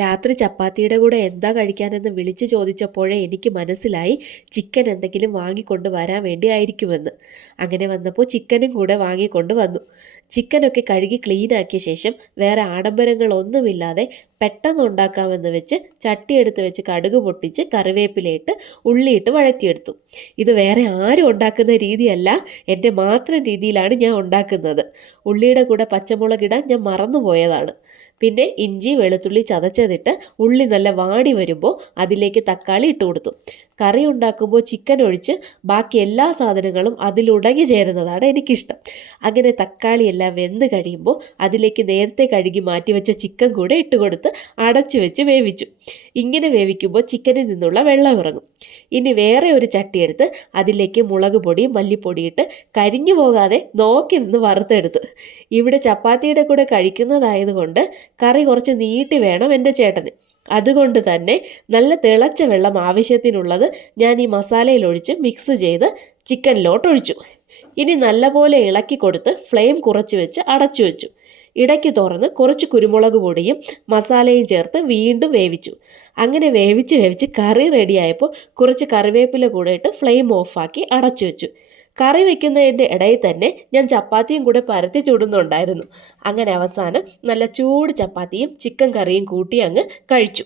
രാത്രി ചപ്പാത്തിയുടെ കൂടെ എന്താ കഴിക്കാനെന്ന് വിളിച്ചു ചോദിച്ചപ്പോഴേ എനിക്ക് മനസ്സിലായി ചിക്കൻ എന്തെങ്കിലും വാങ്ങിക്കൊണ്ട് വരാൻ വേണ്ടി ആയിരിക്കുമെന്ന്. അങ്ങനെ വന്നപ്പോൾ ചിക്കനും കൂടെ വാങ്ങിക്കൊണ്ട് വന്നു. ചിക്കനൊക്കെ കഴുകി ക്ലീനാക്കിയ ശേഷം വേറെ ആഡംബരങ്ങളൊന്നുമില്ലാതെ പെട്ടെന്ന് ഉണ്ടാക്കാമെന്ന് വെച്ച് ചട്ടിയെടുത്ത് വെച്ച് കടുക് പൊട്ടിച്ച് കറിവേപ്പിലയിട്ട് ഉള്ളിയിട്ട് വഴറ്റിയെടുത്തു. ഇത് വേറെ ആരും ഉണ്ടാക്കുന്ന രീതിയല്ല, എൻ്റെ മാത്രം രീതിയിലാണ് ഞാൻ ഉണ്ടാക്കുന്നത്. ഉള്ളിയുടെ കൂടെ പച്ചമുളകിടാൻ ഞാൻ മറന്നുപോയതാണ്. പിന്നെ ഇഞ്ചി വെളുത്തുള്ളി ചതച്ചതിട്ട് ഉള്ളി നല്ല വാടി വരുമ്പോൾ അതിലേക്ക് തക്കാളി ഇട്ട് കൊടുത്തു. കറി ഉണ്ടാക്കുമ്പോൾ ചിക്കൻ ഒഴിച്ച് ബാക്കി എല്ലാ സാധനങ്ങളും അതിലുടങ്ങി ചേരുന്നതാണ് എനിക്കിഷ്ടം. അങ്ങനെ തക്കാളി എല്ലാം വെന്ത് കഴിയുമ്പോൾ അതിലേക്ക് നേരത്തെ കഴുകി മാറ്റിവെച്ച ചിക്കൻ കൂടെ ഇട്ട് കൊടുത്ത് അടച്ചു വെച്ച് വേവിച്ചു. ഇങ്ങനെ വേവിക്കുമ്പോൾ ചിക്കനിൽ നിന്നുള്ള വെള്ളം ഇറങ്ങും. ഇനി വേറെ ഒരു ചട്ടിയെടുത്ത് അതിലേക്ക് മുളക് പൊടി മല്ലിപ്പൊടിയിട്ട് കരിഞ്ഞു പോകാതെ നോക്കി നിന്ന് വറുത്തെടുത്ത്. ഇവിടെ ചപ്പാത്തിയുടെ കൂടെ കഴിക്കുന്നതായതുകൊണ്ട് കറി കുറച്ച് നീട്ടി വേണം എൻ്റെ ചേട്ടന്. അതുകൊണ്ട് തന്നെ നല്ല തിളച്ച വെള്ളം ആവശ്യത്തിനുള്ളത് ഞാൻ ഈ മസാലയിലൊഴിച്ച് മിക്സ് ചെയ്ത് ചിക്കനിലോട്ട് ഒഴിച്ചു. ഇനി നല്ലപോലെ ഇളക്കി കൊടുത്ത് ഫ്ലെയിം കുറച്ച് വെച്ച് അടച്ചു വെച്ചു. ഇടയ്ക്ക് തുറന്ന് കുറച്ച് കുരുമുളക് പൊടിയും മസാലയും ചേർത്ത് വീണ്ടും വേവിച്ചു. അങ്ങനെ വേവിച്ച് കറി റെഡിയായപ്പോൾ കുറച്ച് കറിവേപ്പില കൂടെ ഇട്ട് ഫ്ലെയിം ഓഫാക്കി അടച്ചു വെച്ചു. കറി വയ്ക്കുന്നതിൻ്റെ ഇടയിൽ തന്നെ ഞാൻ ചപ്പാത്തിയും കൂടെ പരത്തി ചുടുന്നുണ്ടായിരുന്നു. അങ്ങനെ അവസാനം നല്ല ചൂട് ചപ്പാത്തിയും ചിക്കൻ കറിയും കൂട്ടി അങ്ങ് കഴിച്ചു.